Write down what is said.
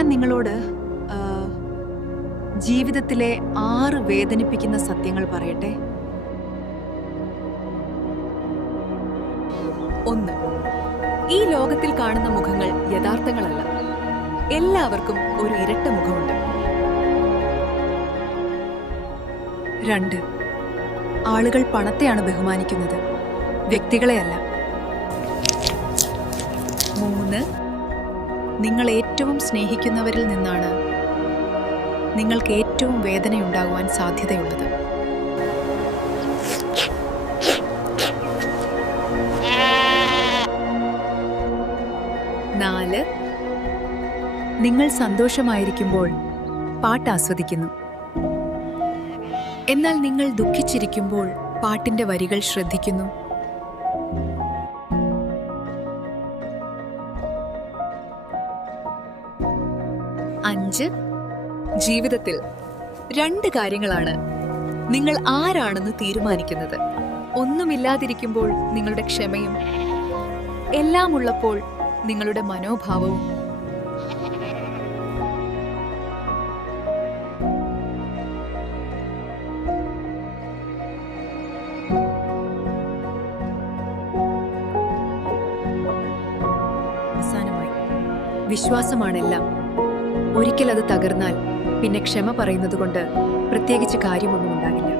ഞാൻ നിങ്ങളോട് ആ, ജീവിതത്തിലെ 6 വേദനിപ്പിക്കുന്ന സത്യങ്ങൾ പറയട്ടെ. 1. ഈ ലോകത്തിൽ കാണുന്ന മുഖങ്ങൾ യഥാർത്ഥങ്ങളല്ല. എല്ലാവർക്കും ഒരു ഇരട്ട മുഖമുണ്ട്. 2. ആളുകൾ പണത്തെയാണ് ബഹുമാനിക്കുന്നത്, വ്യക്തികളെയല്ല. 3. നിങ്ങൾ ഏറ്റവും സ്നേഹിക്കുന്നവരിൽ നിന്നാണ് നിങ്ങൾക്ക് ഏറ്റവും വേദനയുണ്ടാകുവാൻ സാധ്യതയുള്ളത്. 4. നിങ്ങൾ സന്തോഷമായിരിക്കുമ്പോൾ പാട്ട് ആസ്വദിക്കുന്നു, എന്നാൽ നിങ്ങൾ ദുഃഖിച്ചിരിക്കുമ്പോൾ പാട്ടിന്റെ വരികൾ ശ്രദ്ധിക്കുന്നു. 5. ജീവിതത്തിൽ 2 കാര്യങ്ങളാണ് നിങ്ങൾ ആരാണെന്ന് തീരുമാനിക്കുന്നത്. ഒന്നുമില്ലാതിരിക്കുമ്പോൾ നിങ്ങളുടെ ക്ഷമയും, എല്ലാം ഉള്ളപ്പോൾ നിങ്ങളുടെ മനോഭാവവും. അവസാനമായി, വിശ്വാസമാണെല്ലാം. ഒരിക്കൽ അത് തകർന്നാൽ പിന്നെ ക്ഷമ പറയുന്നത് കൊണ്ട് പ്രത്യേകിച്ച് കാര്യമൊന്നും ഉണ്ടാകില്ല.